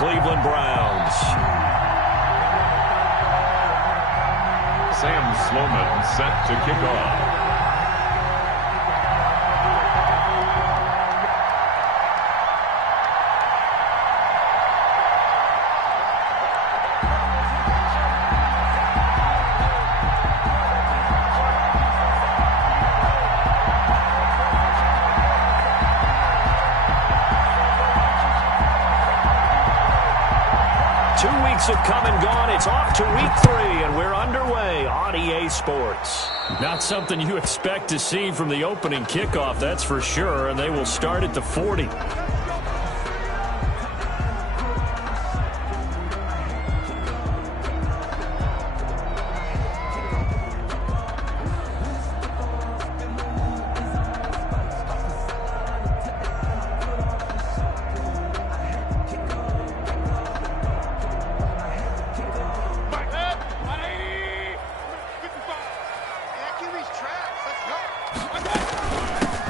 Cleveland Browns. Sam Sloman set to kick off. 2 weeks have come and gone. It's off to week 3, and we're underway on EA Sports. Not something you expect to see from the opening kickoff, that's for sure, and they will start at the 40.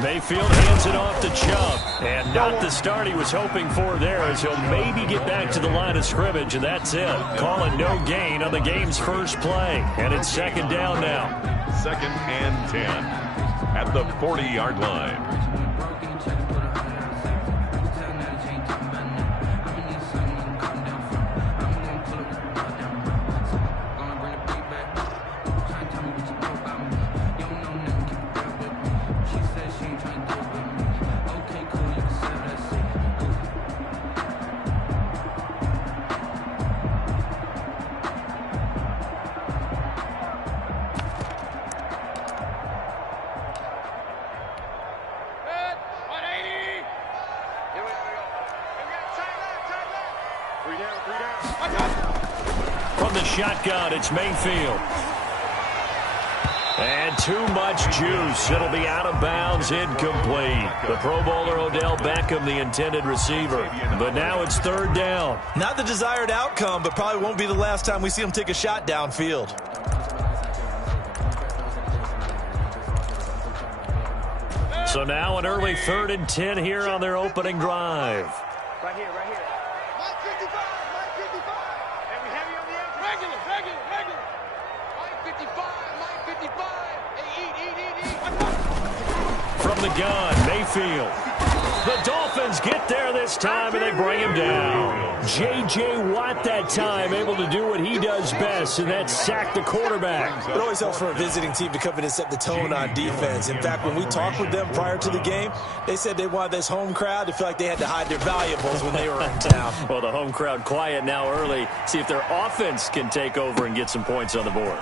Mayfield hands it off to Chubb, and not the start he was hoping for there, as he'll maybe get back to the line of scrimmage, and that's it. Calling no gain on the game's first play, and it's second down now. 2nd and 10 at the 40-yard line. From the shotgun, it's Mayfield. And too much juice. It'll be out of bounds, incomplete. The Pro Bowler Odell Beckham, the intended receiver. But now it's 3rd down. Not the desired outcome, but probably won't be the last time we see him take a shot downfield. So now an early 3rd and 10 here on their opening drive. Right here, right here. Mike 55, Mike 55. And we heavy on the edge. Regular. Mike 55, Mike 55. Hey, eat. From the gun, Mayfield. The Dolphins get there this time, and they bring him down. J.J. Watt that time able to do what he does best, and that's sack the quarterback. It always helps for a visiting team to come in and set the tone on defense. In fact, when we talked with them prior to the game, they said they wanted this home crowd to feel like they had to hide their valuables when they were in town. Well, the home crowd quiet now early. See if their offense can take over and get some points on the board.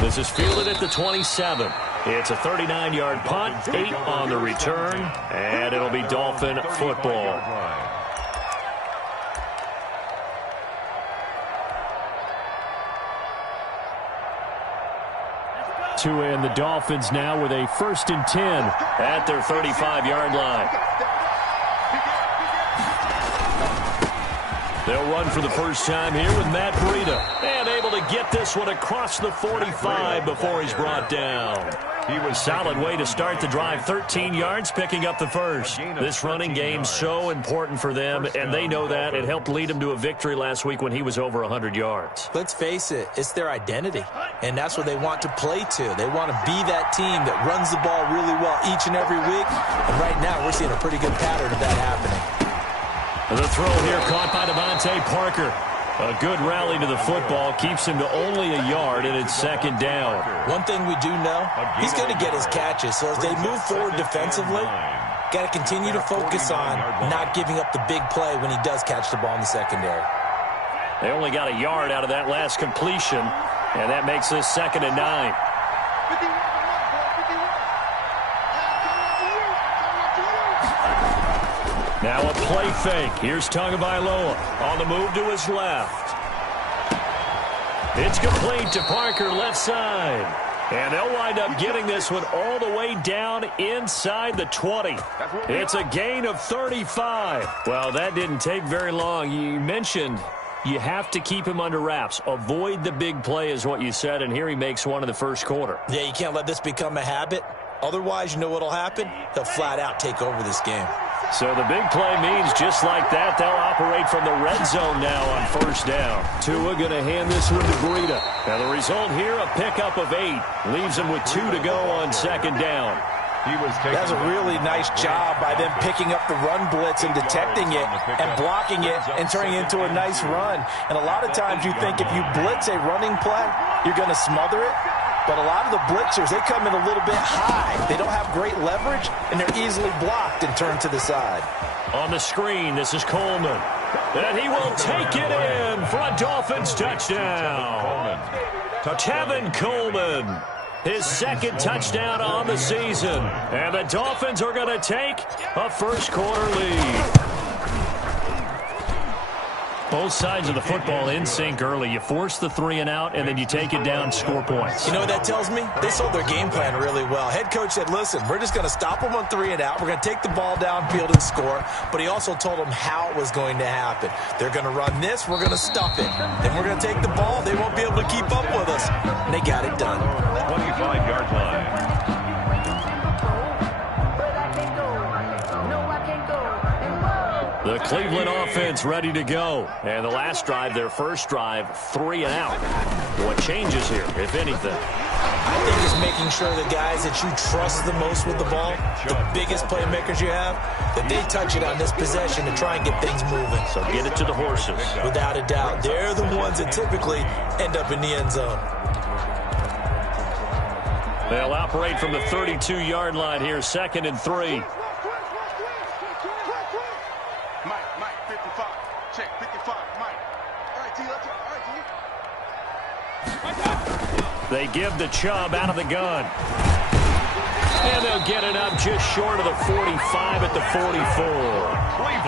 This is fielded at the 27. It's a 39-yard punt, 8 on the return, and it'll be Dolphin football. And the Dolphins now with a 1st and 10 at their 35-yard line. They'll run for the first time here with Matt Breida, and able to get this one across the 45 before he's brought down. He was solid way to start the drive, 13 yards, picking up the first. This running game so important for them, and they know that. It helped lead them to a victory last week when he was over 100 yards. Let's face it, it's their identity, and that's what they want to play to. They want to be that team that runs the ball really well each and every week, and right now we're seeing a pretty good pattern of that happening. The throw here caught by Devontae Parker. A good rally to the football keeps him to only a yard, and it's 2nd down. One thing we do know, he's going to get his catches. So as they move forward defensively, got to continue to focus on not giving up the big play when he does catch the ball in the secondary. They only got a yard out of that last completion, and that makes this 2nd and 9. Now a play fake. Here's Tagovailoa on the move to his left. It's complete to Parker, left side. And they'll wind up getting this one all the way down inside the 20. It's a gain of 35. Well, that didn't take very long. You mentioned you have to keep him under wraps. Avoid the big play is what you said, and here he makes one in the first quarter. Yeah, you can't let this become a habit. Otherwise, you know what'll happen? He'll flat out take over this game. So the big play means just like that, they'll operate from the red zone now on first down. Tua going to hand this one to Breida. Now the result here, a pickup of 8. Leaves him with 2 to go on second down. That's a really nice job by them picking up the run blitz and detecting it and blocking it and turning it into a nice run. And a lot of times you think if you blitz a running play, you're going to smother it. But a lot of the blitzers, they come in a little bit high. They don't have great leverage, and they're easily blocked and turned to the side. On the screen, this is Coleman. And he will take it in for a Dolphins touchdown. Tevin Coleman, his second touchdown on the season. And the Dolphins are going to take a first-quarter lead. Both sides of the football in sync early. You force the 3-and-out, and then you take it down, score points. You know what that tells me? They sold their game plan really well. Head coach said, listen, we're just going to stop them on 3-and-out. We're going to take the ball downfield and score. But he also told them how it was going to happen. They're going to run this. We're going to stuff it. Then we're going to take the ball. They won't be able to keep up with us. And they got it done. 25-yard line. The Cleveland offense ready to go. And the last drive, their first drive, 3-and-out. What changes here, if anything? I think it's making sure the guys that you trust the most with the ball, the biggest playmakers you have, that they touch it on this possession to try and get things moving. So get it to the horses. Without a doubt. They're the ones that typically end up in the end zone. They'll operate from the 32-yard line here, 2nd and 3. They give the Chubb out of the gun. And they'll get it up just short of the 45 at the 44.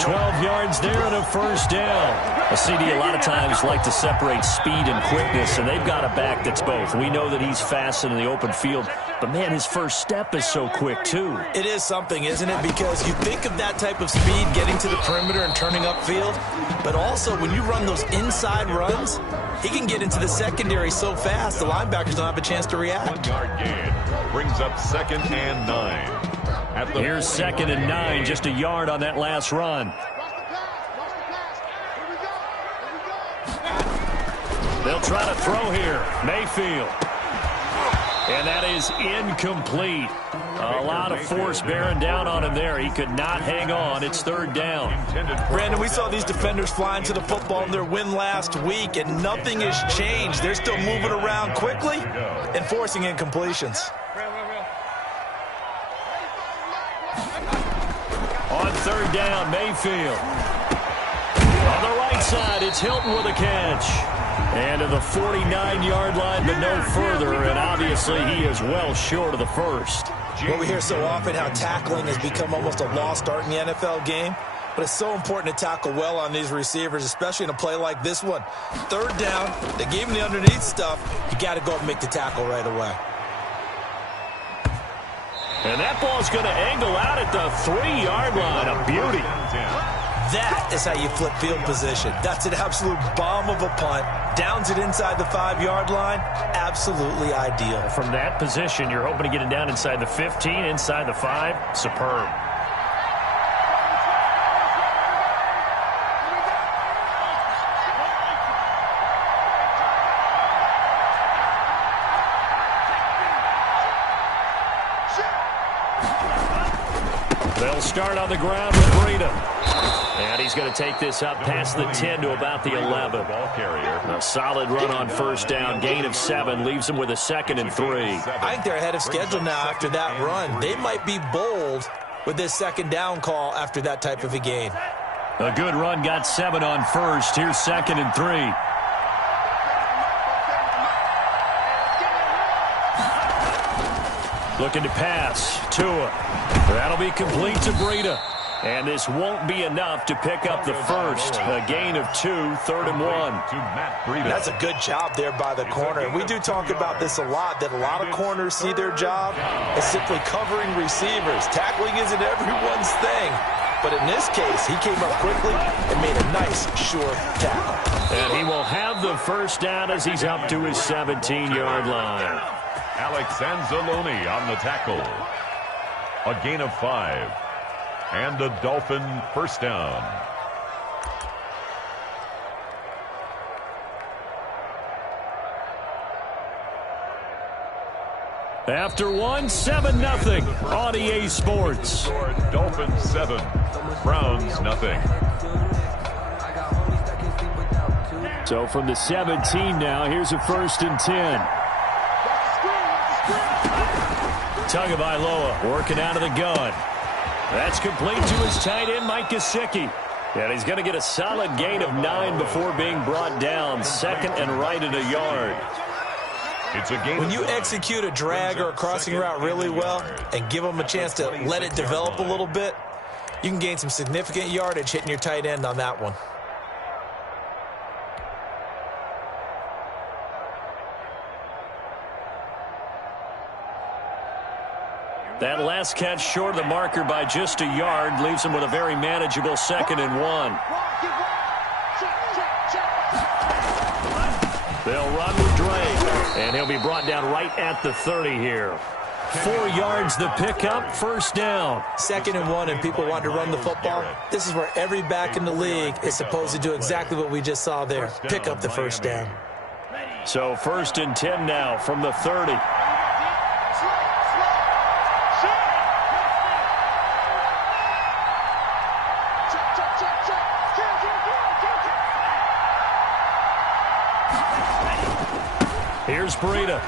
12 yards there and a first down. A CD a lot of times like to separate speed and quickness, and they've got a back that's both. We know that he's fast in the open field, but, man, his first step is so quick, too. It is something, isn't it? Because you think of that type of speed getting to the perimeter and turning upfield, but also when you run those inside runs, he can get into the secondary so fast the linebackers don't have a chance to react. 1-yard gain brings up 2nd and 9. Here's 2nd and 9, just a yard on that last run. They'll try to throw here. Mayfield. And that is incomplete. A lot of force bearing down on him there. He could not hang on. It's 3rd down. Brandon, we saw these defenders flying to the football in their win last week, and nothing has changed. They're still moving around quickly and forcing incompletions. On 3rd down, Mayfield. On the right side, it's Hilton with a catch. And to the 49-yard line, but no further, and obviously he is well short of the first. Well, we hear so often how tackling has become almost a lost art in the NFL game, but it's so important to tackle well on these receivers, especially in a play like this one. 3rd down, they gave him the underneath stuff. You got to go up and make the tackle right away. And that ball's going to angle out at the 3-yard line. A beauty. That is how you flip field position. That's an absolute bomb of a punt. Downs it inside the 5-yard line. Absolutely ideal. From that position, you're hoping to get it down inside the 15, inside the 5. Superb. They'll start on the ground with Breida. And he's going to take this up past the 10 to about the 11. A solid run on first down. Gain of 7 leaves him with a 2nd and 3. I think they're ahead of schedule now after that run. They might be bold with this 2nd down call after that type of a gain. A good run, got 7 on first. Here's 2nd and 3. Looking to pass. Tua. That'll be complete to Breida. And this won't be enough to pick up the first. A gain of 2, 3rd and 1. That's a good job there by the corner. And we do talk about this a lot, that a lot of corners see their job as simply covering receivers. Tackling isn't everyone's thing. But in this case, he came up quickly and made a nice, sure tackle. And he will have the first down as he's up to his 17-yard line. Alex Anzalone on the tackle. A gain of 5. And a Dolphin first down. After one, 7-0 on EA Sports. Dolphins 7, Browns nothing. So from the 17 now, here's a 1st and 10. Tagovailoa working out of the gun. That's complete to his tight end, Mike Gesicki. And he's going to get a solid gain of 9 before being brought down. 2nd and right at a yard. It's a game. When you execute a drag or a crossing route really well and give them a chance to let it develop a little bit, you can gain some significant yardage hitting your tight end on that one. That last catch short of the marker by just a yard leaves him with a very manageable 2nd and 1. They'll run with Drake, and he'll be brought down right at the 30 here. 4 yards the pickup, 1st down. 2nd and 1, and people want to run the football. This is where every back in the league is supposed to do exactly what we just saw there. Pick up the 1st down. So 1st and 10 now from the 30. Here's Breida.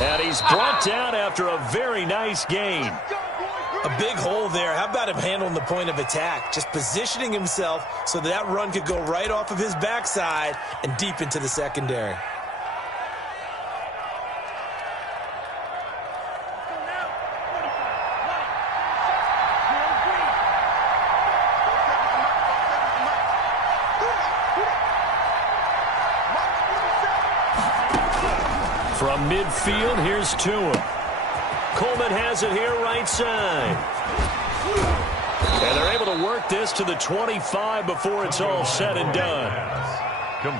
And he's brought down after a very nice gain. A big hole there. How about him handling the point of attack? Just positioning himself so that run could go right off of his backside and deep into the secondary. From midfield, here's Tua. Coleman has it here right side. And they're able to work this to the 25 before it's all said and done.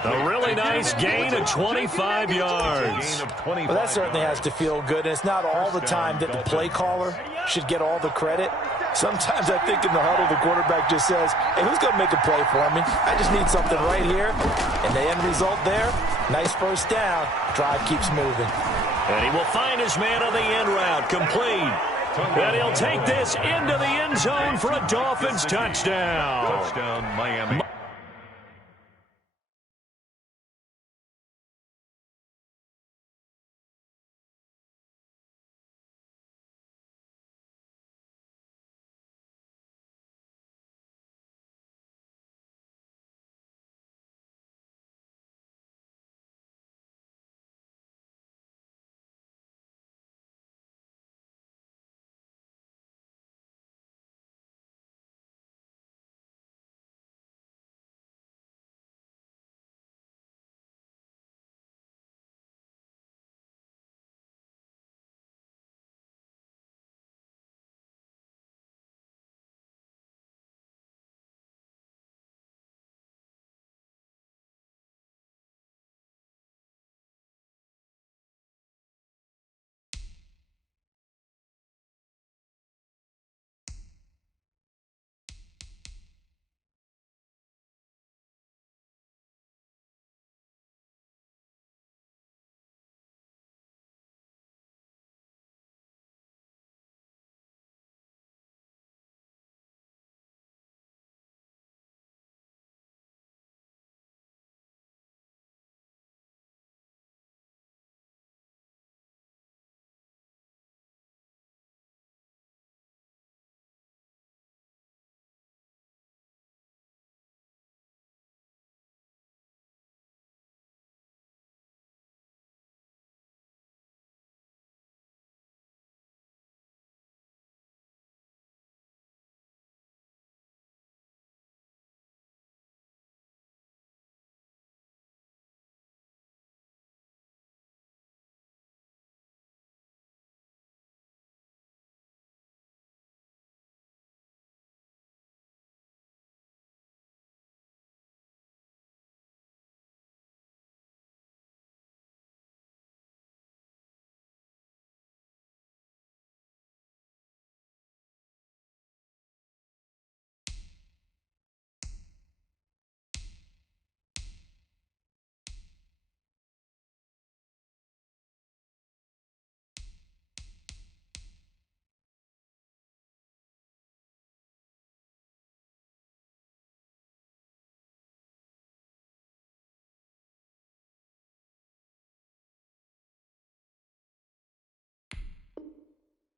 A really nice gain of 25 yards. Well, that certainly has to feel good. And it's not all the time that the play caller should get all the credit. Sometimes I think in the huddle, the quarterback just says, hey, who's going to make a play for me? I just need something right here. And the end result there, nice 1st down. Drive keeps moving. And he will find his man on the end route, complete. And he'll take this into the end zone for a Dolphins touchdown. Touchdown, Miami.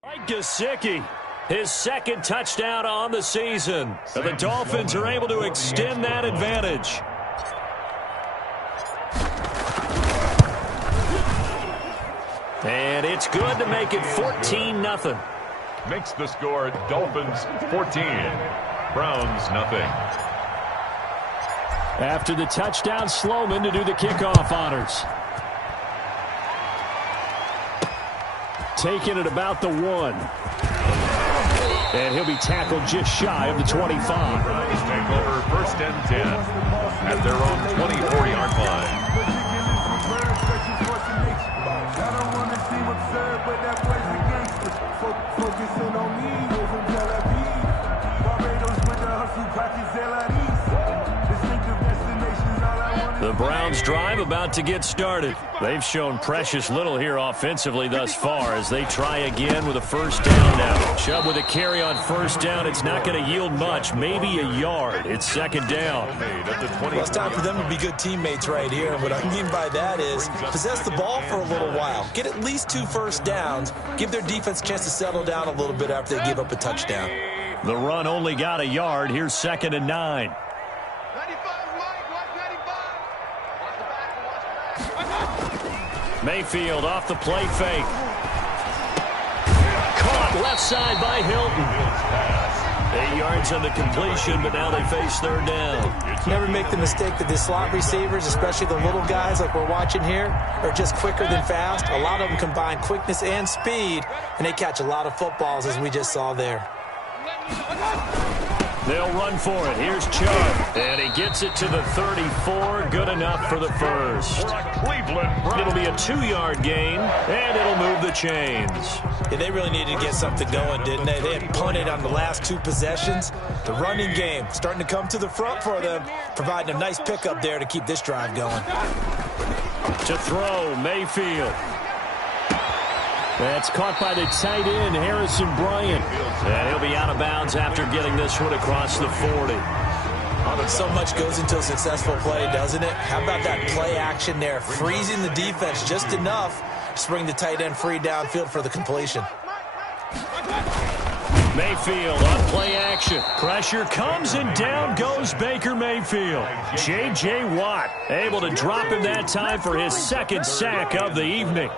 Mike Gesicki, his second touchdown on the season. And the Dolphins are able to extend that advantage. And it's good to make it 14-0. Makes the score Dolphins 14, Browns nothing. After the touchdown, Sloman to do the kickoff honors. Taking it about the 1. And he'll be tackled just shy of the 25. Take over 1st and 10 at their own 24-yard line. The Browns drive about to get started. They've shown precious little here offensively thus far as they try again with a first down now. Chubb with a carry on first down. It's not going to yield much, maybe a yard. It's second down. Well, it's time for them to be good teammates right here. And what I mean by that is possess the ball for a little while. Get at least 2 first downs. Give their defense a chance to settle down a little bit after they give up a touchdown. The run only got a yard. Here's 2nd and 9. Mayfield off the play fake. Caught left side by Hilton. 8 yards on the completion, but now they face third down. Never make the mistake that the slot receivers, especially the little guys like we're watching here, are just quicker than fast. A lot of them combine quickness and speed, and they catch a lot of footballs, as we just saw there. They'll run for it. Here's Chubb. And he gets it to the 34. Good enough for the first. It'll be a 2-yard gain, and it'll move the chains. Yeah, they really needed to get something going, didn't they? They had punted on the last 2 possessions. The running game starting to come to the front for them, providing a nice pickup there to keep this drive going. To throw, Mayfield. That's caught by the tight end, Harrison Bryant. And he'll be out of bounds after getting this one across the 40. So much goes into a successful play, doesn't it? How about that play action there? Freezing the defense just enough to bring the tight end free downfield for the completion. Mayfield on play action. Pressure comes and down goes Baker Mayfield. J.J. Watt able to drop him that time for his 2nd sack of the evening.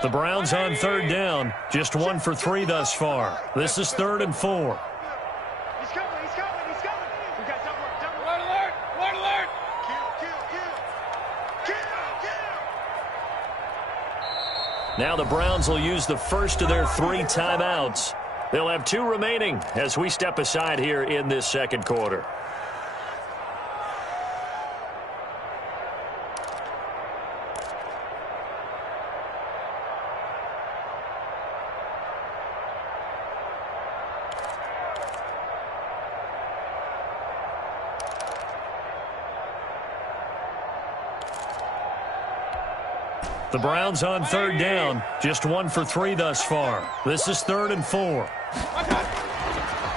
The Browns on third down. Just 1 for 3 thus far. This is 3rd and 4. He's coming, he's coming, he's coming. We got double alert, alert, alert. Kill. Now the Browns will use the first of their 3 timeouts. They'll have 2 remaining as we step aside here in this second quarter. The Browns on third down. Just 1 for 3 thus far. This is 3rd and 4.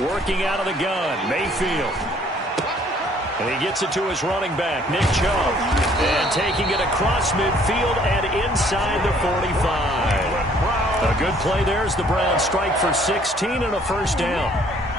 Working out of the gun, Mayfield. And he gets it to his running back, Nick Chubb. And taking it across midfield and inside the 45. A good play there as the Browns strike for 16 and a first down.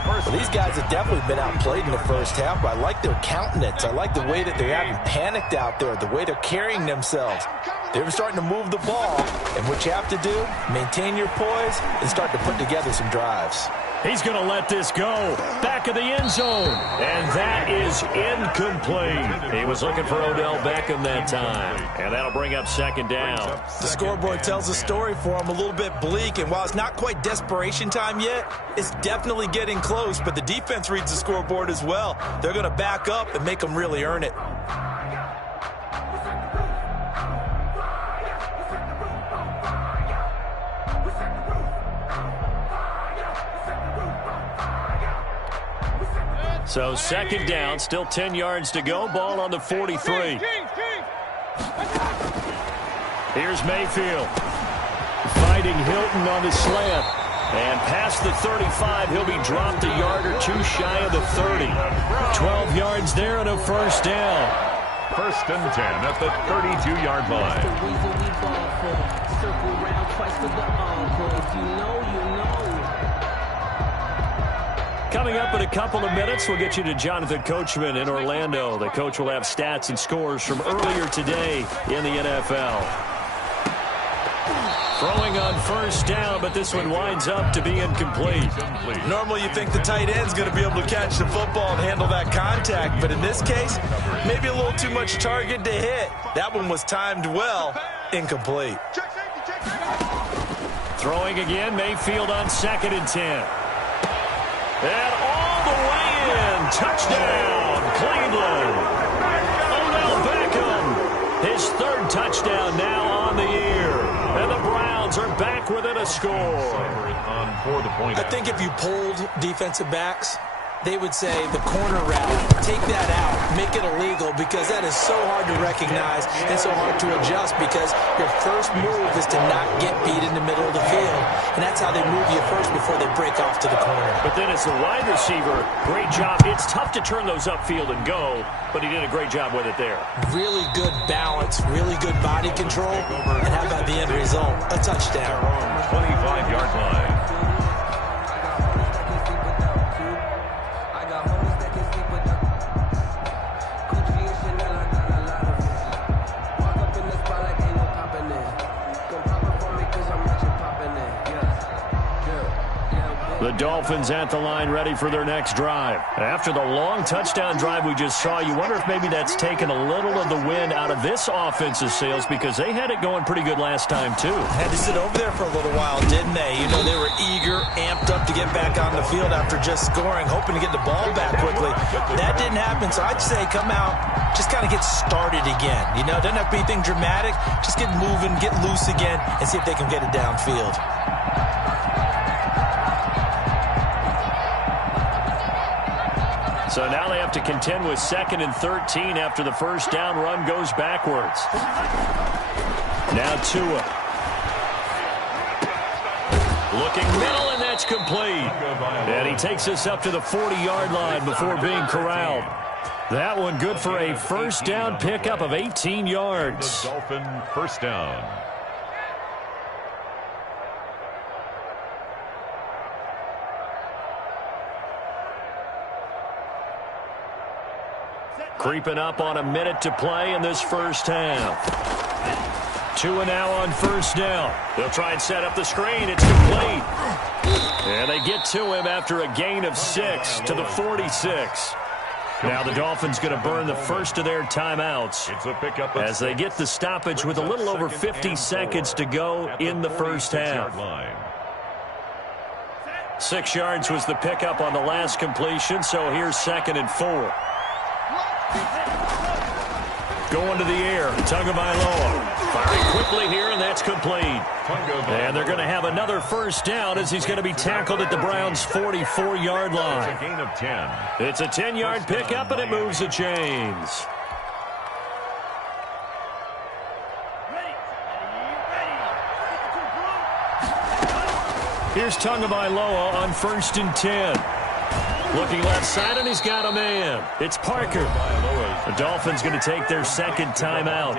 Well, these guys have definitely been outplayed in the first half, but I like their countenance. I like the way that they're having panicked out there, the way they're carrying themselves. They're starting to move the ball, and what you have to do, maintain your poise and start to put together some drives. He's going to let this go. Back of the end zone. And that is incomplete. He was looking for Odell Beckham that time. And that'll bring up 2nd down. The scoreboard tells a story for him, a little bit bleak. And while it's not quite desperation time yet, it's definitely getting close. But the defense reads the scoreboard as well. They're going to back up and make them really earn it. So 2nd down, still 10 yards to go. Ball on the 43. Here's Mayfield. Fighting Hilton on the slant. And past the 35, he'll be dropped a yard or two shy of the 30. 12 yards there and a first down. First and 10 at the 32-yard line. Coming up in a couple of minutes, we'll get you to Jonathan Coachman in Orlando. The coach will have stats and scores from earlier today in the NFL. Throwing on first down, but this one winds up to be incomplete. Normally you think the tight end's going to be able to catch the football and handle that contact, but in this case, maybe a little too much target to hit. That one was timed well, incomplete. Throwing again, Mayfield on 2nd and 10. And all the way in, touchdown, Cleveland. Odell Beckham, his 3rd touchdown now on the year. And the Browns are back within a score. I think if you polled defensive backs, they would say the corner route, take that out, make it illegal, because that is so hard to recognize and so hard to adjust, because your first move is to not get beat in the middle of the field. And that's how they move you first before they break off to the corner. But then as a wide receiver, great job. It's tough to turn those upfield and go, but he did a great job with it there. Really good balance, really good body control, and how about the end result? A touchdown. 25-yard line. The Dolphins at the line, ready for their next drive. After the long touchdown drive we just saw, you wonder if maybe that's taken a little of the wind out of this offense's sails, because they had it going pretty good last time, too. Had to sit over there for a little while, didn't they? You know, they were eager, amped up to get back on the field after just scoring, hoping to get the ball back quickly. That didn't happen, so I'd say come out, just kind of get started again. You know, doesn't have to be anything dramatic. Just get moving, get loose again, and see if they can get it downfield. So now they have to contend with 2nd and 13 after the first down run goes backwards. Now Tua. Looking middle, and that's complete. And he takes us up to the 40-yard line before being corralled. That one good for a first down pickup of 18 yards. The Dolphin first down. Creeping up on a minute to play in this first half. Tua now on first down. They'll try and set up the screen. It's complete. And they get to him after a gain of 6 to the 46. Now the Dolphins going to burn the first of their timeouts as they get the stoppage with a little over 50 seconds to go in the first half. 6 yards was the pickup on the last completion, so here's 2nd and 4. Going to the air, Tagovailoa. Firing quickly here, and that's complete. And they're going to have another first down as he's going to be tackled at the Browns' 44-yard line. It's a gain of 10. It's a 10-yard pickup, and it moves the chains. Here's Tagovailoa on 1st and 10. Looking left side, and he's got a man. It's Parker. The Dolphins going to take their 2nd timeout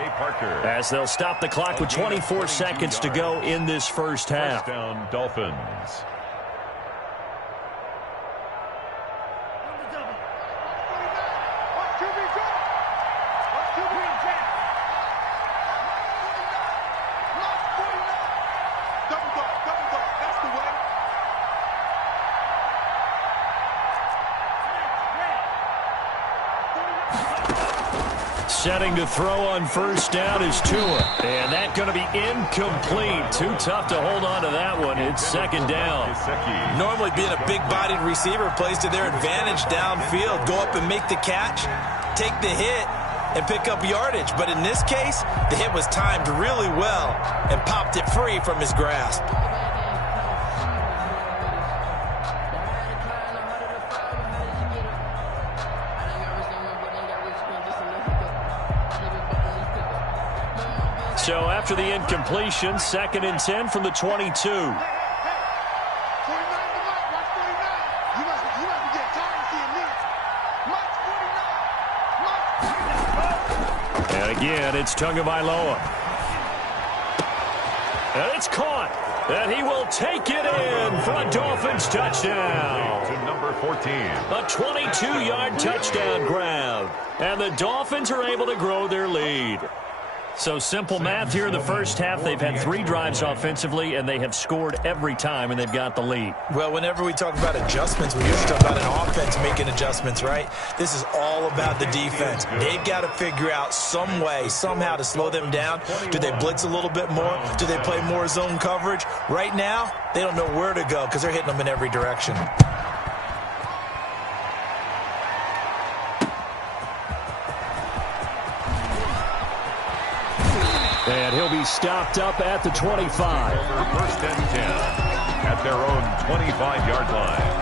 as they'll stop the clock with 24 seconds to go in this first half. First down, Dolphins. Setting to throw on first down is Tua. And that's going to be incomplete. Too tough to hold on to that one. It's 2nd down. Normally being a big-bodied receiver plays to their advantage downfield. Go up and make the catch, take the hit, and pick up yardage. But in this case, the hit was timed really well and popped it free from his grasp. So after the incompletion, 2nd and 10 from the 22. again. It's Tagovailoa. And it's caught. And he will take it in for a Dolphins touchdown. To number 14. A 22-yard touchdown grab. And the Dolphins are able to grow their lead. So simple math here in the first half. They've had 3 drives offensively, and they have scored every time, and they've got the lead. Well, whenever we talk about adjustments, we usually talk about an offense making adjustments, right? This is all about the defense. They've got to figure out some way, somehow to slow them down. Do they blitz a little bit more? Do they play more zone coverage? Right now, they don't know where to go because they're hitting them in every direction. And he'll be stopped up at the 25. First and 10 at their own 25-yard line.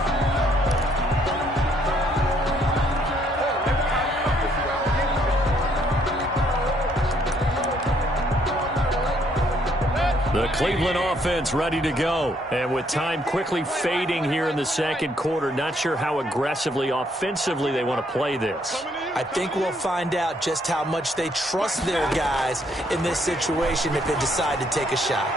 The Cleveland offense ready to go. And with time quickly fading here in the second quarter, not sure how aggressively, offensively they want to play this. I think we'll find out just how much they trust their guys in this situation if they decide to take a shot.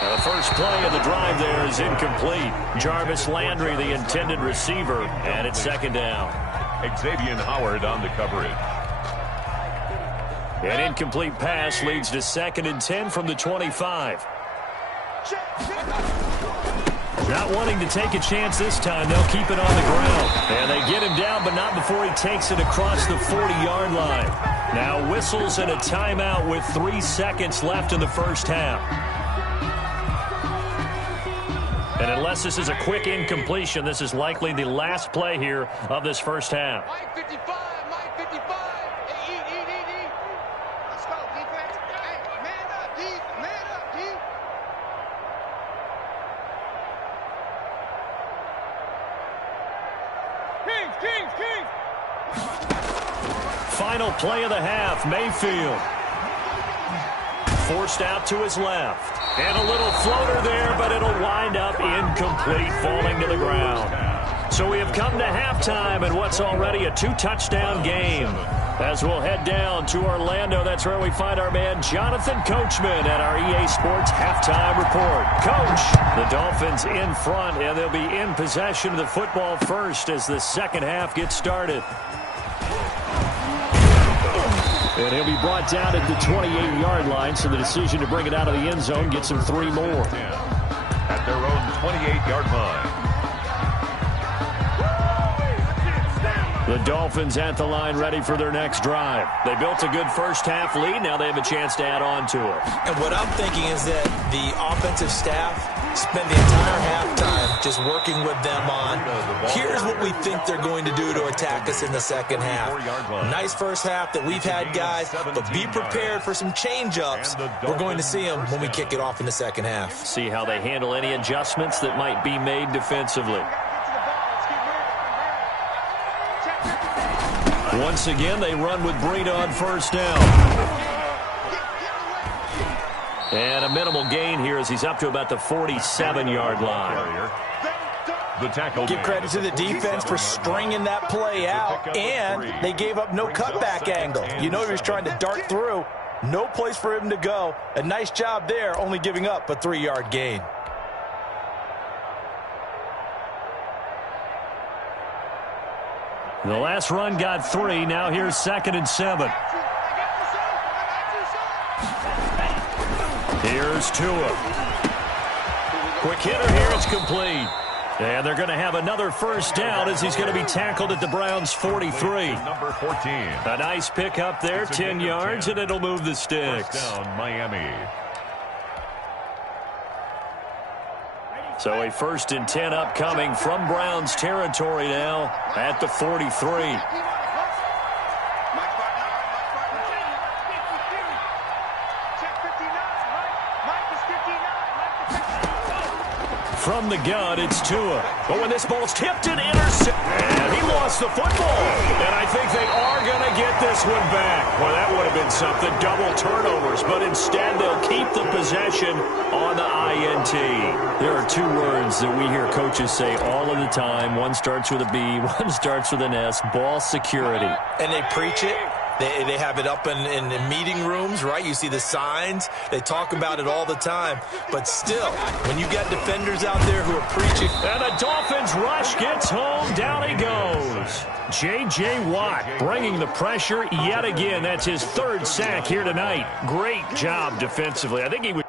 The first play of the drive there is incomplete. Jarvis Landry, the intended receiver, and it's second down. Xavier Howard on the coverage. An incomplete pass leads to 2nd and 10 from the 25. Not wanting to take a chance this time, they'll keep it on the ground. And they get him down, but not before he takes it across the 40-yard line. Now whistles and a timeout with 3 seconds left in the first half. And unless this is a quick incompletion, this is likely the last play here of this first half. Mike 55, Mike 55. Eat. Let's go, defense. Hey, man up, D. Man up, D. Kings. Final play of the half, Mayfield. Forced out to his left. And a little floater there, but it'll wind up incomplete, falling to the ground. So we have come to halftime in what's already a 2-touchdown game. As we'll head down to Orlando, that's where we find our man Jonathan Coachman at our EA Sports Halftime Report. Coach, the Dolphins in front, and they'll be in possession of the football first as the second half gets started. And he'll be brought down at the 28-yard line, so the decision to bring it out of the end zone gets him 3 more. At their own 28-yard line. The Dolphins at the line ready for their next drive. They built a good first-half lead. Now they have a chance to add on to it. And what I'm thinking is that the offensive staff spent the entire halftime just working with them on, here's what we think they're going to do to attack us in the second half. Nice first half that we've had, guys, but be prepared for some change-ups. We're going to see them when we kick it off in the second half. See how they handle any adjustments that might be made defensively. Once again, they run with Breida on first down. And a minimal gain here as he's up to about the 47-yard line. The tackle. Give credit to the defense for stringing that play out, and they gave up no cutback angle. You know he was trying to dart through. No place for him to go. A nice job there, only giving up a 3-yard gain. The last run got 3. Now here's 2nd and 7. Here's Tua. Quick hitter here. It's complete. And they're going to have another first down as he's going to be tackled at the Browns' 43. Number 14. A nice pick up there, 10 yards, and it'll move the sticks. First down, Miami. So a 1st and 10 upcoming from Browns territory now at the 43. From the gun, it's Tua. But when this ball's tipped and intercepted, and he lost the football. And I think they are going to get this one back. Well, that would have been something, double turnovers. But instead, they'll keep the possession on the INT. There are 2 words that we hear coaches say all of the time. One starts with a B, one starts with an S, ball security. And they preach it, They have it up in meeting rooms, right? You see the signs. They talk about it all the time. But still, when you got defenders out there who are preaching. And the Dolphins rush gets home. Down he goes. J.J. Watt bringing the pressure yet again. That's his third sack here tonight. Great job defensively. I think he was.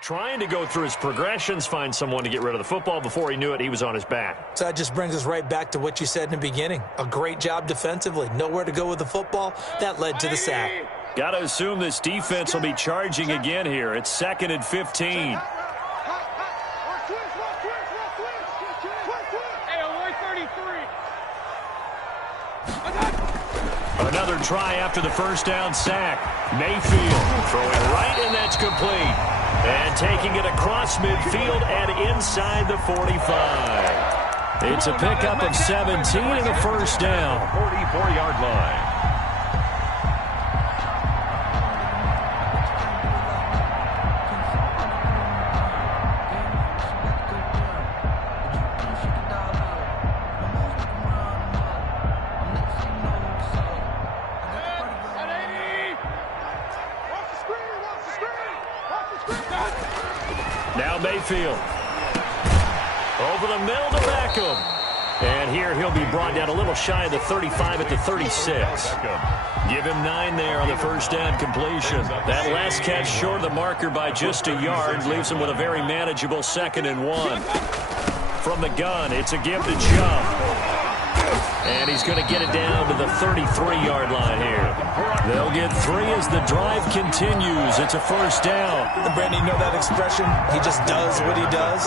Trying to go through his progressions, find someone to get rid of the football. Before he knew it, he was on his back. So that just brings us right back to what you said in the beginning. A great job defensively. Nowhere to go with the football. That led to the sack. Got to assume this defense will be charging again here. It's 2nd and 15. Another try after the first down sack. Mayfield throwing right, and that's complete. And taking it across midfield and inside the 45. It's a pickup of 17 and a first down. 44-yard line. Now Mayfield. Over the middle to Beckham. And here he'll be brought down a little shy of the 35 at the 36. Give him 9 there on the first down completion. That last catch short of the marker by just a yard leaves him with a very manageable 2nd and 1. From the gun, it's a give to Chubb. And he's going to get it down to the 33-yard line here. They'll get 3 as the drive continues. It's a first down. And Brandon, you know that expression? He just does what he does.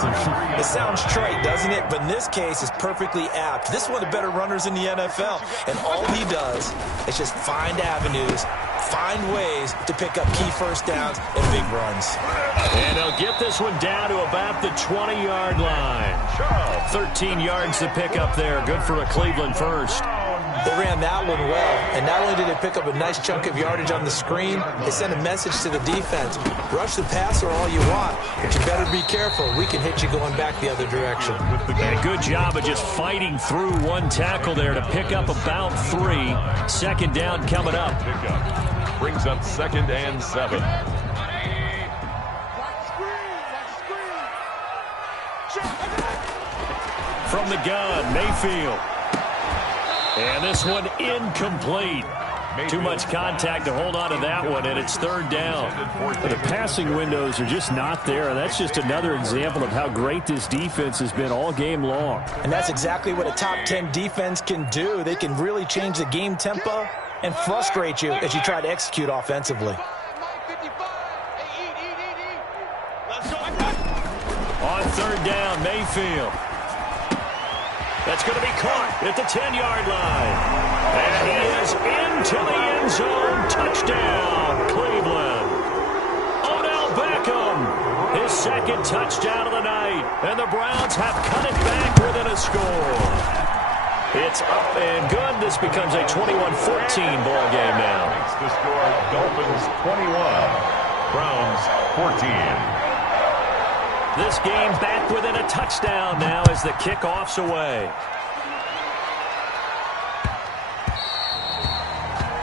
It sounds trite, doesn't it? But in this case, it's perfectly apt. This is one of the better runners in the NFL. And all he does is just find avenues, find ways to pick up key first downs and big runs. And he'll get this one down to about the 20-yard line. 13 yards to pick up there. Good for a Cleveland first. They ran that one well, and not only did they pick up a nice chunk of yardage on the screen, they sent a message to the defense. Rush the passer all you want, but you better be careful. We can hit you going back the other direction. And a good job of just fighting through one tackle there to pick up about 3. Second down coming up. Brings up 2nd and 7. From the gun, Mayfield. And this one incomplete. Too much contact to hold on to that one, and it's 3rd down. The passing windows are just not there, and that's just another example of how great this defense has been all game long. And that's exactly what a top 10 defense can do. They can really change the game tempo and frustrate you as you try to execute offensively. On 3rd down, Mayfield. That's going to be caught at the 10-yard line. And he is into the end zone. Touchdown, Cleveland. Odell Beckham, his 2nd touchdown of the night. And the Browns have cut it back within a score. It's up and good. This becomes a 21-14 ball game now. Makes the score Dolphins 21, Browns 14. This game back within a touchdown now as the kickoff's away.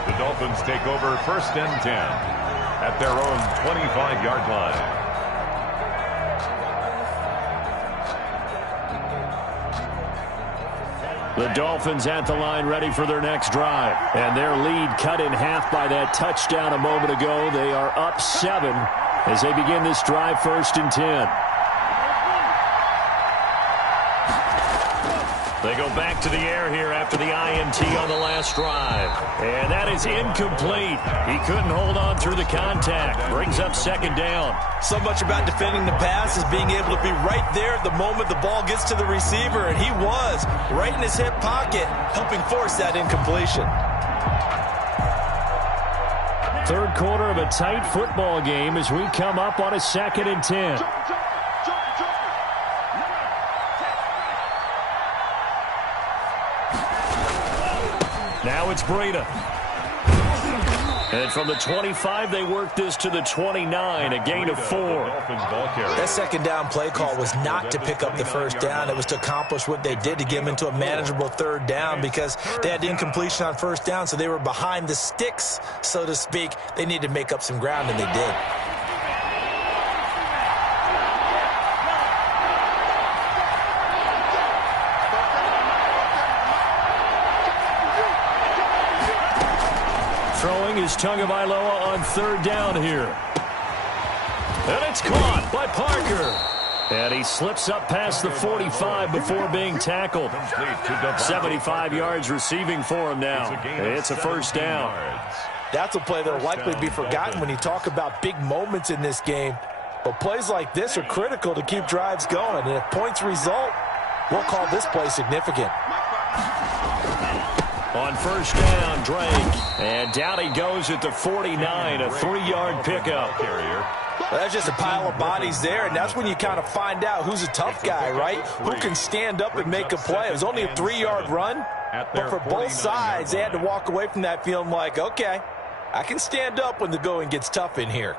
The Dolphins take over 1st and 10 at their own 25-yard line. The Dolphins at the line ready for their next drive. And their lead cut in half by that touchdown a moment ago. They are up 7 as they begin this drive 1st and 10. They go back to the air here after the INT on the last drive. And that is incomplete. He couldn't hold on through the contact. Brings up second down. So much about defending the pass is being able to be right there at the moment the ball gets to the receiver, and he was right in his hip pocket, helping force that incompletion. Third quarter of a tight football game as we come up on a 2nd and 10. Now it's Breida. And from the 25, they work this to the 29, a gain of 4. That second down play call was not to pick up the first down. It was to accomplish what they did to get them into a manageable third down because they had incompletion on first down, so they were behind the sticks, so to speak. They needed to make up some ground, and they did. Throwing is Tagovailoa on third down here. And it's caught by Parker. And he slips up past the 45 before being tackled. 75 yards receiving for him now. It's a first down. That's a play that will likely be forgotten when you talk about big moments in this game. But plays like this are critical to keep drives going. And if points result, we'll call this play significant. On first down, Drake. And down he goes at the 49, a 3-yard pickup. Well, that's just a pile of bodies there, and that's when you kind of find out who's a tough guy, right? Who can stand up and make a play. It was only a 3-yard run, but for both sides, they had to walk away from that feeling like, okay, I can stand up when the going gets tough in here.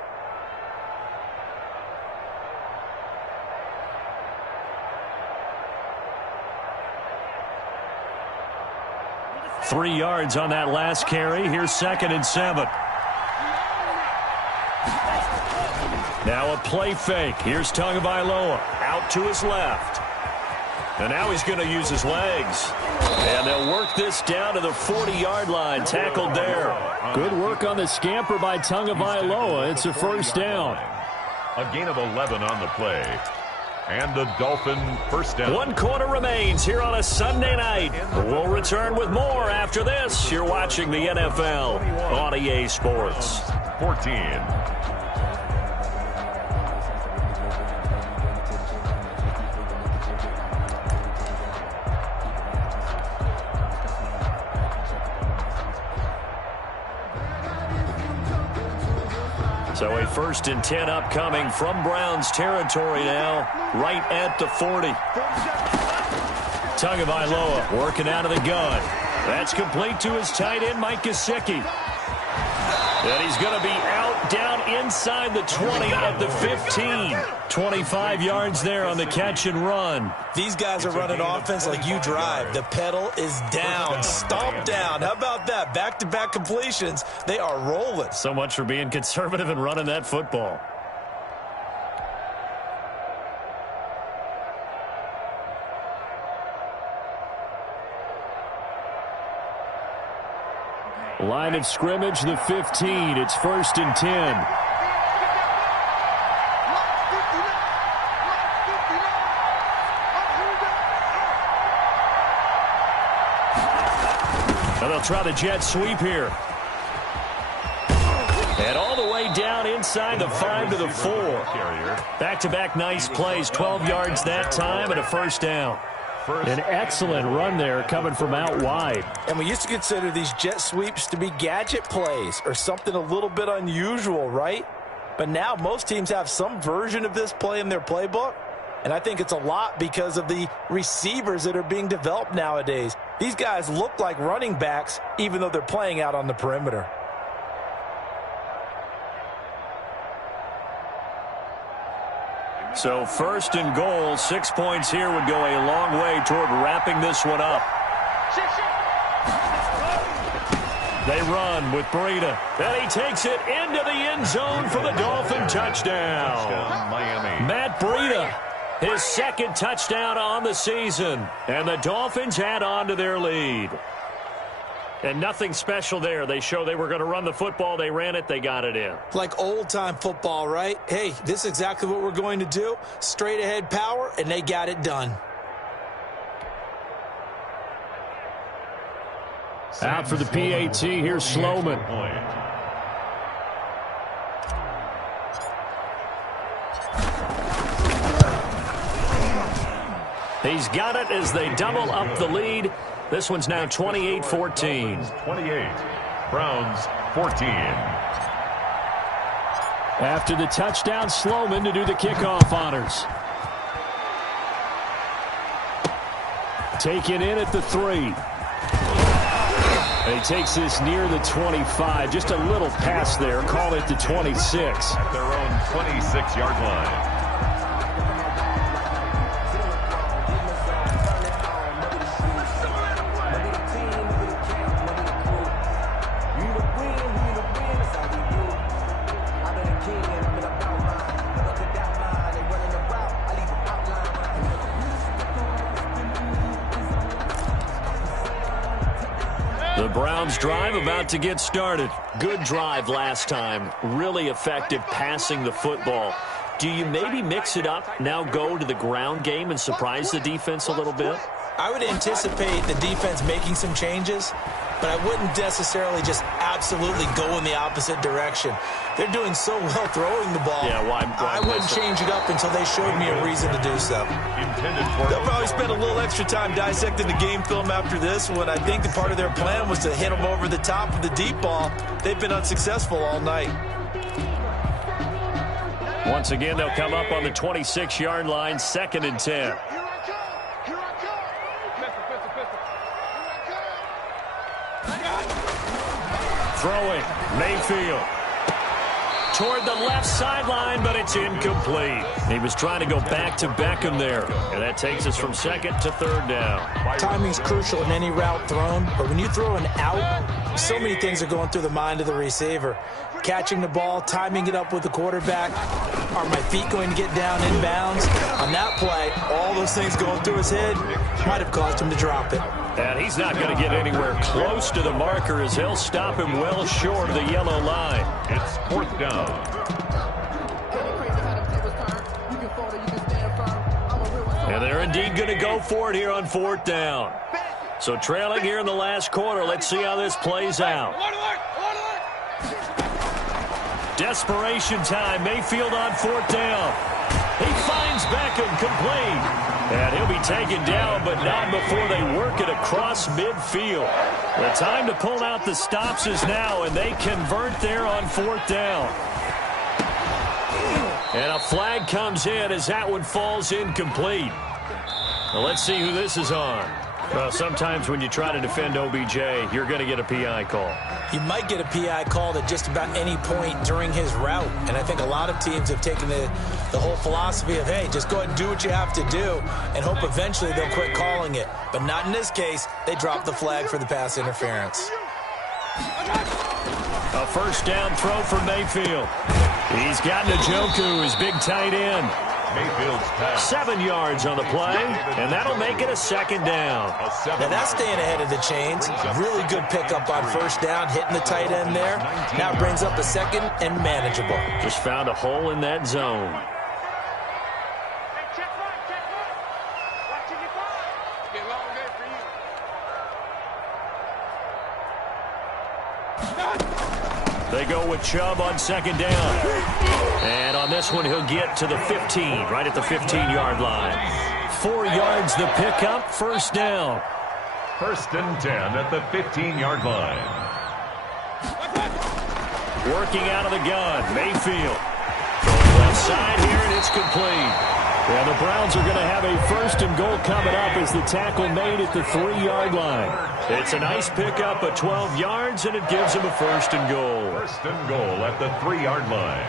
Three yards on that last carry. Here's 2nd and 7. Now a play fake. Here's Tagovailoa out to his left. And now he's going to use his legs. And they'll work this down to the 40-yard line. Tackled there. Good work on the scamper by Tagovailoa. It's a first down. A gain of 11 on the play. And the Dolphin first down. 1 quarter remains here on a Sunday night. We'll return with more after this. You're watching the NFL on EA Sports. 14. So a 1st and 10 upcoming from Browns territory now, right at the 40. Tagovailoa working out of the gun. That's complete to his tight end, Mike Gesicki. And he's going to be out down inside the 20 at the 15. 25 yards there on the catch and run. These guys are running offense like you drive. The pedal is down, stomped down. How about that? Back-to-back completions. They are rolling. So much for being conservative and running that football. Line of scrimmage, the 15. It's 1st and 10. And they'll try the jet sweep here. And all the way down inside the 5 to the 4. Back-to-back nice plays. 12 yards that time and a first down. An excellent run there coming from out wide. And we used to consider these jet sweeps to be gadget plays or something a little bit unusual, right? But now most teams have some version of this play in their playbook. And I think it's a lot because of the receivers that are being developed nowadays. These guys look like running backs even though they're playing out on the perimeter. So 1st and goal, 6 points here would go a long way toward wrapping this one up. They run with Breida, and he takes it into the end zone for the Dolphin touchdown. Miami. Matt Breida, his 2nd touchdown on the season, and the Dolphins add on to their lead. And nothing special there. They show they were going to run the football. They ran it. They got it in. Like old-time football, right? Hey, this is exactly what we're going to do. Straight-ahead power, and they got it done. Out for the PAT, here's Sloman. He's got it as they double up the lead. This one's now 28-14. 28. Browns 14. After the touchdown, Sloman to do the kickoff honors. Taken in at the 3. And he takes this near the 25. Just a little pass there. Call it the 26. At their own 26-yard line. The Browns drive about to get started. Good drive last time. Really effective passing the football. Do you maybe mix it up, now go to the ground game and surprise the defense a little bit? I would anticipate the defense making some changes, but I wouldn't necessarily just absolutely go in the opposite direction. They're doing so well throwing the ball. Yeah, why I wouldn't change it up until they showed me a reason to do so. They'll probably spend a little extra time dissecting the game film after this one. I think the part of their plan was to hit them over the top of the deep ball. They've been unsuccessful all night. Once again, they'll come up on the 26-yard line, 2nd and 10. Throwing, Mayfield. Toward the left sideline, but it's incomplete. He was trying to go back to Beckham there. And that takes us from 2nd to 3rd down. Timing's crucial in any route thrown, but when you throw an out, so many things are going through the mind of the receiver. Catching the ball, timing it up with the quarterback. Are my feet going to get down in bounds? On that play, all those things going through his head might have caused him to drop it. And he's not going to get anywhere close to the marker as he'll stop him well short of the yellow line. It's 4th down. And they're indeed going to go for it here on 4th down. So trailing here in the last quarter. Let's see how this plays out. Desperation time. Mayfield on 4th down. He finds Beckham complete. And he'll be taken down, but not before they work it across midfield. The time to pull out the stops is now, and they convert there on 4th down. And a flag comes in as that one falls incomplete. Well, let's see who this is on. Well, sometimes when you try to defend OBJ, you're going to get a PI call. You might get a PI called at just about any point during his route. And I think a lot of teams have taken the whole philosophy of, hey, just go ahead and do what you have to do and hope eventually they'll quit calling it. But not in this case. They dropped the flag for the pass interference. A 1st down throw for Mayfield. He's got Njoku, his big tight end. Mayfield's pass. 7 yards on the play, and that'll make it a 2nd down. Now that's staying ahead of the chains. Really good pickup on 1st down, hitting the tight end there. Now brings up a 2nd and manageable. Just found a hole in that zone. They go with Chubb on 2nd down. And on this one, he'll get to the 15, right at the 15-yard line. 4 yards the pickup, 1st down. 1st and 10 at the 15-yard line. Working out of the gun, Mayfield. Going left side here, and it's complete. And the Browns are going to have a 1st and goal coming up as the tackle made at the 3-yard line. It's a nice pickup of 12 yards, and it gives him a 1st and goal. 1st and goal at the 3-yard line.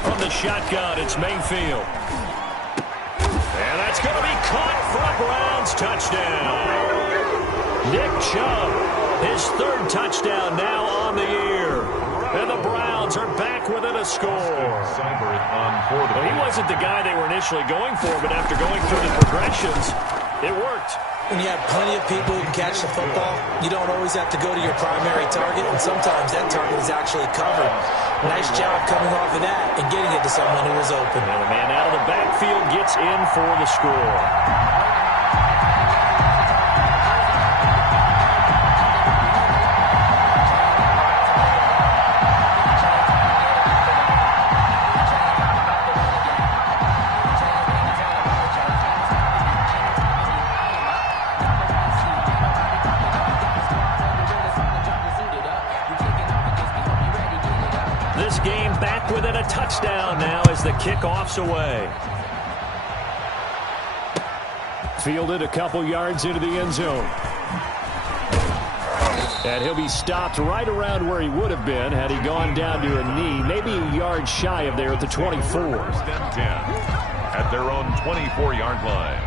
From the shotgun, it's Mayfield. And that's going to be caught for a Browns touchdown. Nick Chubb, his 3rd touchdown now on the year. And the Browns are back within a score. Well, he wasn't the guy they were initially going for, but after going through the progressions, it worked. When you have plenty of people who can catch the football, you don't always have to go to your primary target, and sometimes that target is actually covered. Nice job coming off of that and getting it to someone who was open. And the man out of the backfield gets in for the score. back within a touchdown now as the kickoff's away. Fielded a couple yards into the end zone. And he'll be stopped right around where he would have been had he gone down to a knee, maybe a yard shy of there at the 24. First and 10 at their own 24-yard line.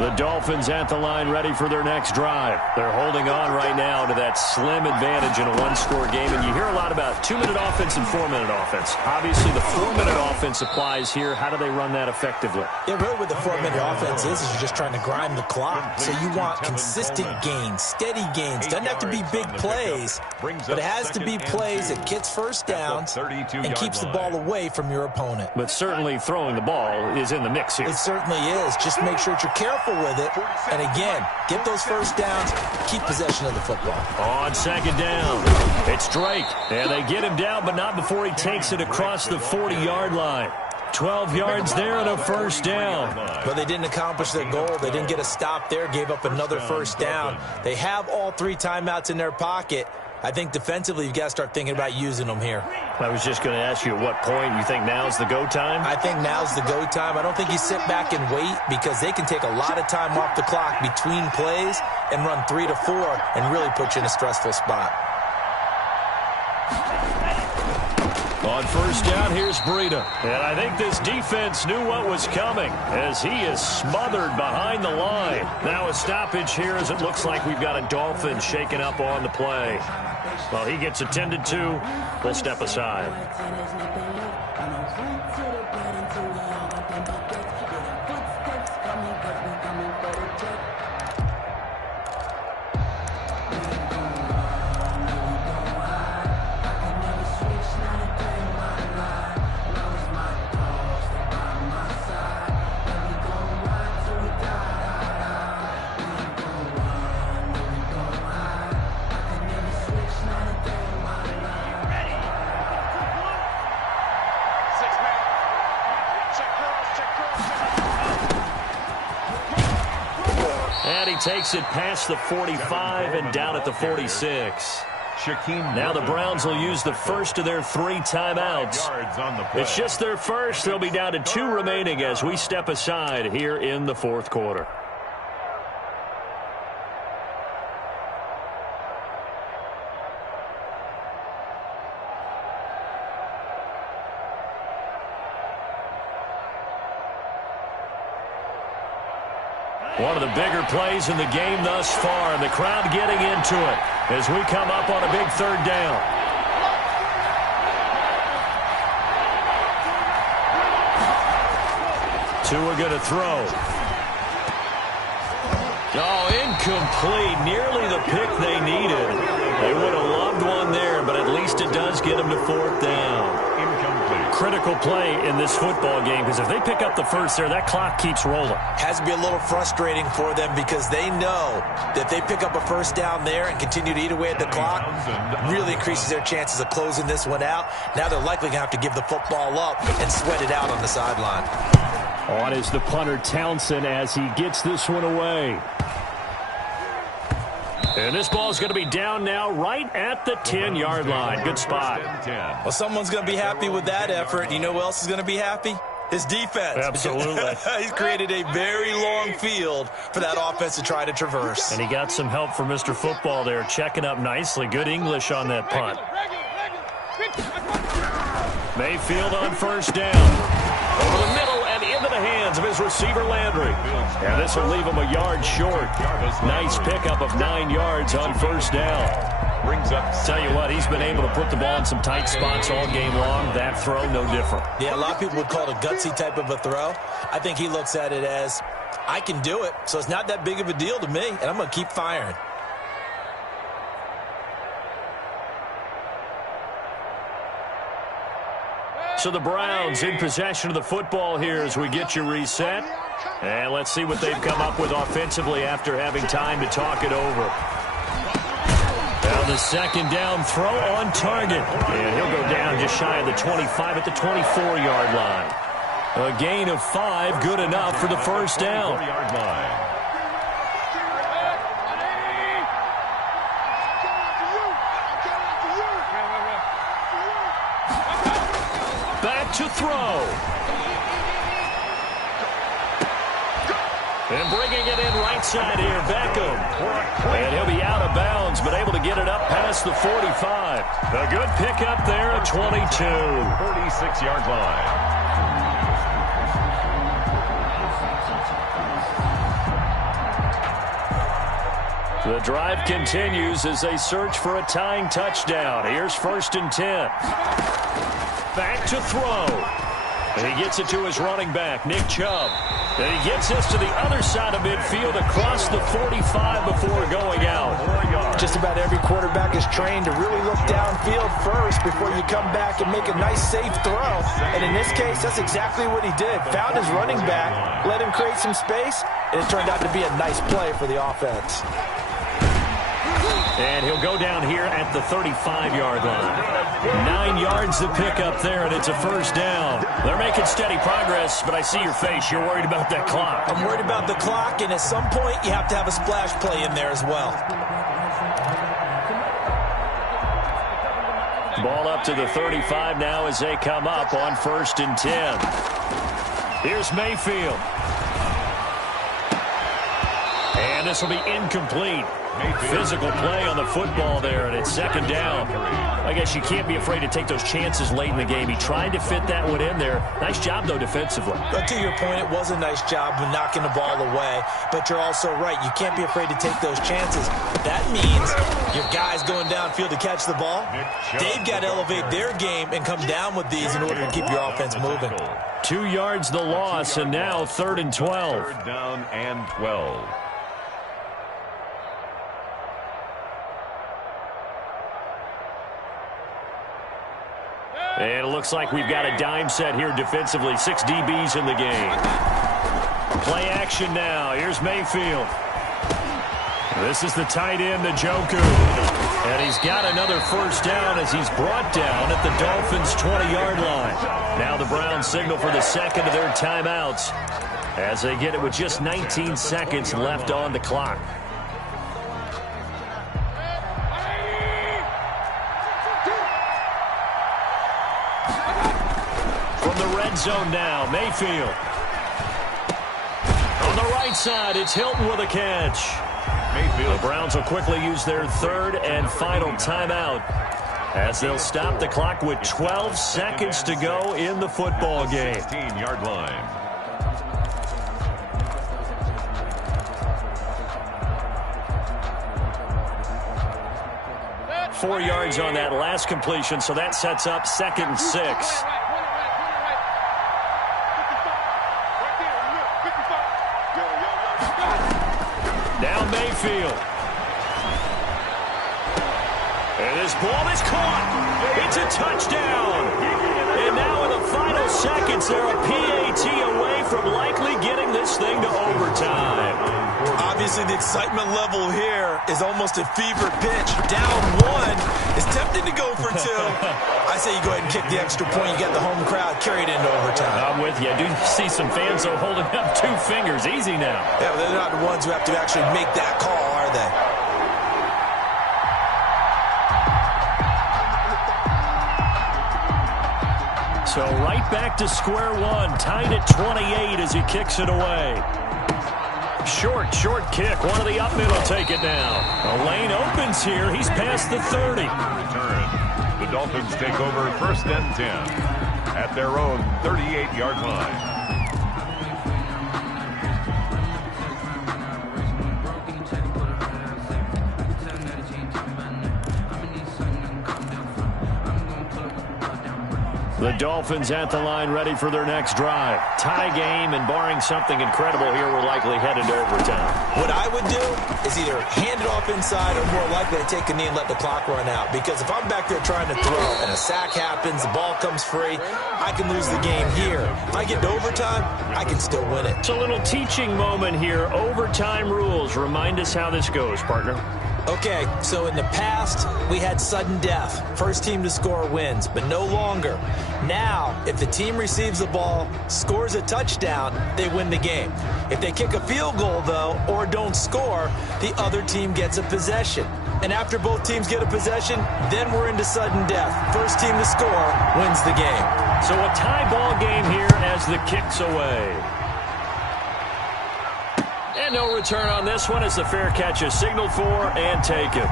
The Dolphins at the line ready for their next drive. They're holding on right now to that slim advantage in a one-score game. And you hear a lot about 2-minute offense and 4-minute offense. Obviously, the 4-minute offense applies here. How do they run that effectively? Yeah, really what the 4-minute offense is you're just trying to grind the clock. So you want consistent gains, steady gains. Doesn't have to be big plays, but it has to be plays that gets first downs and keeps the ball away from your opponent. But certainly throwing the ball is in the mix here. It certainly is. Just make sure that you're careful with it. And again, get those first downs, keep possession of the football. On second down, it's Drake. And they get him down, but not before he takes it across the 40-yard line. 12 yards there and a first down. But they didn't accomplish their goal. They didn't get a stop there, gave up another first down. They have all 3 timeouts in their pocket. I think defensively, you've got to start thinking about using them here. I was just going to ask you at what point you think now's the go time? I think now's the go time. I don't think you sit back and wait because they can take a lot of time off the clock between plays and run 3 to 4 and really put you in a stressful spot. On first down, here's Breida. And I think this defense knew what was coming as he is smothered behind the line. Now a stoppage here as it looks like we've got a Dolphin shaken up on the play. Well, he gets attended to. We'll step aside. Takes it past the 45 and down at the 46. Now the Browns will use the first of their 3 timeouts. It's just their first. They'll be down to 2 remaining as we step aside here in the fourth quarter. One of the bigger plays in the game thus far, and the crowd getting into it as we come up on a big third down. Tua going to throw. Oh, incomplete. Nearly the pick they needed. They would have loved one there, but at least it does get them to 4th down. Critical play in this football game because if they pick up the first there, that clock keeps rolling. Has to be a little frustrating for them because they know that they pick up a first down there and continue to eat away at the clock, really increases their chances of closing this one out. Now they're likely going to have to give the football up and sweat it out on the sideline. On is the punter Townsend as he gets this one away. And this ball is going to be down now right at the 10-yard line. Good spot. Well, someone's going to be happy with that effort. You know who else is going to be happy? His defense. Absolutely. He's created a very long field for that offense to try to traverse. And he got some help from Mr. Football there, checking up nicely. Good English on that punt. Mayfield on first down. Over the middle and into the hands of his receiver, Landry. And this will leave him a yard short. Nice pickup of 9 yards on first down. Tell you what, he's been able to put the ball in some tight spots all game long. That throw, no different. Yeah, a lot of people would call it a gutsy type of a throw. I think he looks at it as, I can do it, so it's not that big of a deal to me, and I'm going to keep firing. So the Browns in possession of the football here as we get you reset. And let's see what they've come up with offensively after having time to talk it over. Now the second down throw on target. And he'll go down just shy of the 25 at the 24-yard line. A gain of 5, good enough for the first down. Back to throw. And bringing it in right side here, Beckham. And he'll be out of bounds, but able to get it up past the 45. A good pickup there at 22. 46-yard line. The drive continues as they search for a tying touchdown. Here's 1st and 10. Back to throw. And he gets it to his running back, Nick Chubb. And he gets this to the other side of midfield across the 45 before going out. Just about every quarterback is trained to really look downfield first before you come back and make a nice, safe throw. And in this case, that's exactly what he did. Found his running back, let him create some space, and it turned out to be a nice play for the offense. And he'll go down here at the 35-yard line. 9 yards to pick up there, and it's a first down. They're making steady progress, but I see your face. You're worried about that clock. I'm worried about the clock, and at some point, you have to have a splash play in there as well. Ball up to the 35 now as they come up on 1st and 10. Here's Mayfield. And this will be incomplete. Physical play on the football there, and it's second down. I guess you can't be afraid to take those chances late in the game. He tried to fit that one in there. Nice job, though, defensively. But to your point, it was a nice job of knocking the ball away. But you're also right. You can't be afraid to take those chances. That means your guys going downfield to catch the ball. They've got to elevate their game and come down with these in order to keep your offense moving. 2 yards the loss, and now 3rd and 12. 3rd down and 12. And it looks like we've got a dime set here defensively. 6 DBs in the game. Play action now. Here's Mayfield. This is the tight end, Njoku. And he's got another first down as he's brought down at the Dolphins' 20-yard line. Now the Browns signal for the second of their timeouts as they get it with just 19 seconds left on the clock. Zone now, Mayfield. On the right side, it's Hilton with a catch. Mayfield. The Browns will quickly use their 3rd and final timeout as they'll stop the clock with 12 seconds to go in the football game. 16-yard line. Four yards on that last completion, so that sets up 2nd and 6. Down Mayfield. And this ball is caught. It's a touchdown. And now in the final seconds, they're a PAT away from likely getting this thing to overtime. Obviously, the excitement level here is almost a fever pitch. Down 1 is tempted to go for 2. I say you go ahead and kick the extra point. You got the home crowd carried into overtime. I'm with you. I do see some fans, though, holding up 2 fingers. Easy now. Yeah, but they're not the ones who have to actually make that call, are they? So right back to square one. Tied at 28 as he kicks it away. Short kick. One of the up mid will take it now. A lane opens here. He's past the 30. Return. The Dolphins take over 1st and 10 at their own 38-yard line. The Dolphins at the line, ready for their next drive. Tie game, and barring something incredible here, we're likely headed to overtime. What I would do is either hand it off inside or more likely to take a knee and let the clock run out. Because if I'm back there trying to throw and a sack happens, the ball comes free, I can lose the game here. If I get to overtime, I can still win it. It's a little teaching moment here. Overtime rules. Remind us how this goes, partner. Okay, so in the past, we had sudden death. First team to score wins, but no longer. Now, if the team receives the ball, scores a touchdown, they win the game. If they kick a field goal, though, or don't score, the other team gets a possession. And after both teams get a possession, then we're into sudden death. First team to score wins the game. So a tie ball game here as the kick's away. And no return on this one as the fair catch is signaled for and taken.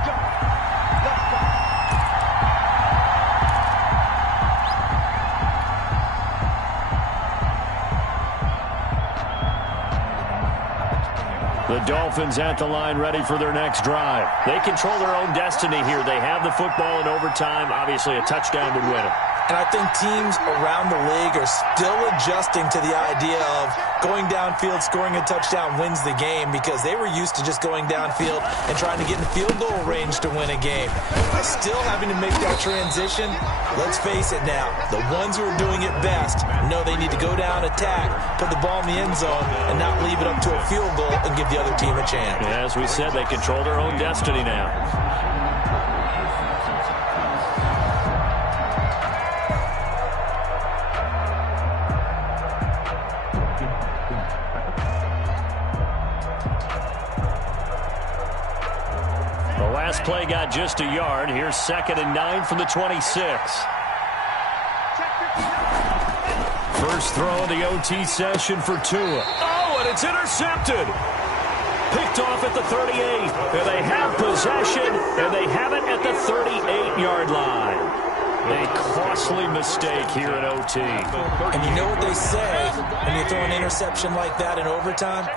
The Dolphins at the line ready for their next drive. They control their own destiny here. They have the football in overtime. Obviously, a touchdown would win it. And I think teams around the league are still adjusting to the idea of going downfield, scoring a touchdown wins the game, because they were used to just going downfield and trying to get in field goal range to win a game. Still having to make that transition. Let's face it now, the ones who are doing it best know they need to go down, attack, put the ball in the end zone, and not leave it up to a field goal and give the other team a chance. As we said, they control their own destiny now. Play got just a yard. Here's 2nd and 9 from the 26. First throw of the OT session for Tua. Oh, and it's intercepted. Picked off at the 38. And they have possession, and they have it at the 38-yard line. A costly mistake here in OT. And you know what they say when you throw an interception like that in overtime?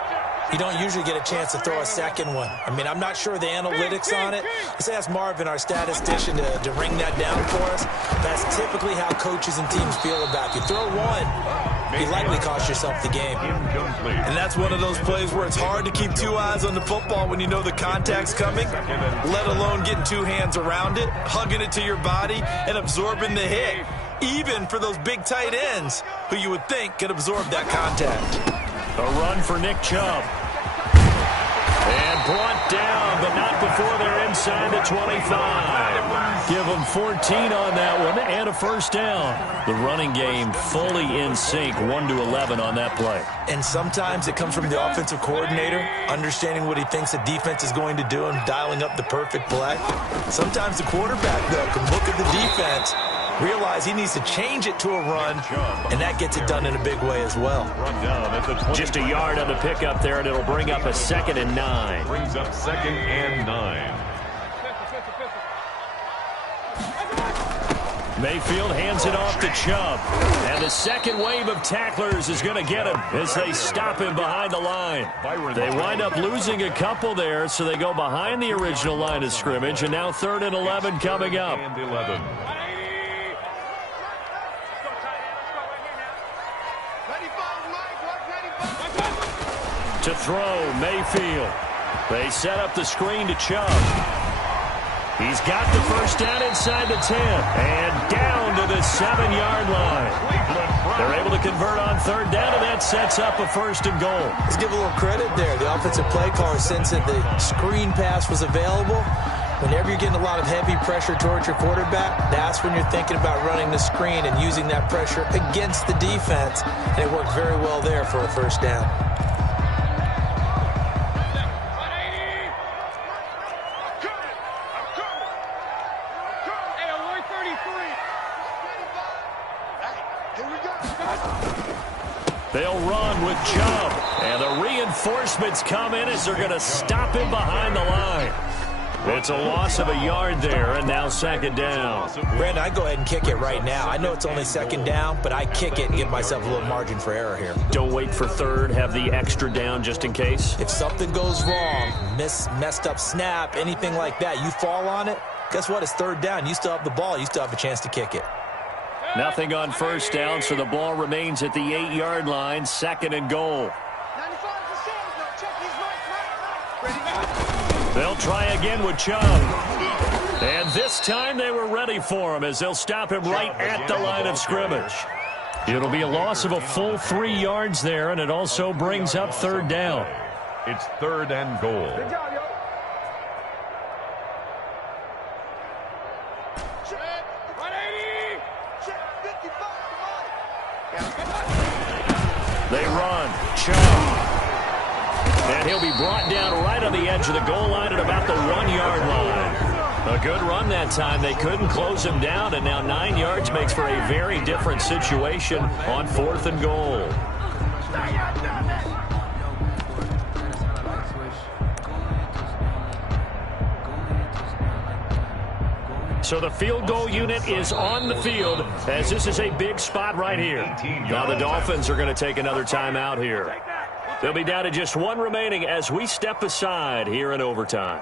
You don't usually get a chance to throw a second one. I mean, I'm not sure the analytics on it. Let's ask Marvin, our statistician, to ring that down for us. That's typically how coaches and teams feel about you. Throw one, you likely cost yourself the game. And that's one of those plays where it's hard to keep two eyes on the football when you know the contact's coming, let alone getting two hands around it, hugging it to your body, and absorbing the hit. Even for those big tight ends who you would think could absorb that contact. A run for Nick Chubb. And brought down, but not before they're inside the 25. Give them 14 on that one and a first down. The running game fully in sync, 1-11 on that play. And sometimes it comes from the offensive coordinator, understanding what he thinks the defense is going to do and dialing up the perfect play. Sometimes the quarterback, though, can look at the defense, realize he needs to change it to a run, and that gets it done in a big way as well. Just a yard on the pickup there, and it'll bring up a 2nd and 9. Brings up 2nd and 9. Mayfield hands it off to Chubb. And the second wave of tacklers is going to get him as they stop him behind the line. They wind up losing a couple there, so they go behind the original line of scrimmage, and now 3rd and 11 coming up. And 11. To throw, Mayfield. They set up the screen to Chubb. He's got the first down inside the 10 and down to the 7-yard line. They're able to convert on 3rd down, and that sets up a 1st and goal. Let's give a little credit there. The offensive play caller, since that the screen pass was available, whenever you're getting a lot of heavy pressure towards your quarterback, that's when you're thinking about running the screen and using that pressure against the defense. And it worked very well there for a 1st down. They'll run with Chubb, and the reinforcements come in as they're going to stop him behind the line. It's a loss of a yard there, and now 2nd down. Brandon, I go ahead and kick it right now. I know it's only 2nd down, but I kick it and give myself a little margin for error here. Don't wait for 3rd, have the extra down just in case. If something goes wrong, messed up snap, anything like that, you fall on it, guess what? It's 3rd down. You still have the ball. You still have a chance to kick it. Nothing on 1st down, so the ball remains at the 8-yard line, 2nd and goal. They'll try again with Chubb. And this time they were ready for him as they'll stop him right at the line of scrimmage. It'll be a loss of a full 3 yards there, and it also brings up 3rd down. It's 3rd and goal. 180. 55. They run. Chubb. And he'll be brought down right on the edge of the goal line at about the 1-yard line. A good run that time. They couldn't close him down, and now 9 yards makes for a very different situation on 4th and goal. So the field goal unit is on the field as this is a big spot right here. Now the Dolphins are going to take another timeout here. They'll be down to just 1 remaining as we step aside here in overtime.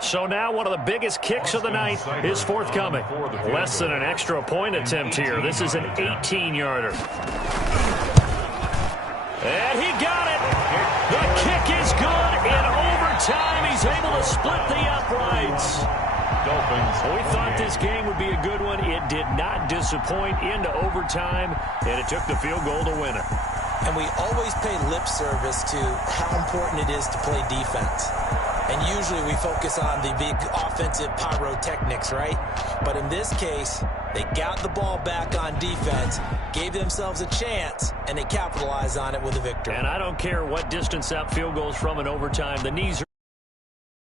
So now one of the biggest kicks of the night is forthcoming. Less than an extra point attempt here. This is an 18-yarder. And he got it. The kick is good. In overtime, he's able to split the uprights. We thought this game would be a good one. It did not disappoint into overtime, and it took the field goal to win it. And we always pay lip service to how important it is to play defense. And usually we focus on the big offensive pyrotechnics, right? But in this case, they got the ball back on defense, gave themselves a chance, and they capitalized on it with a victory. And I don't care what distance that field goes from in overtime. The knees are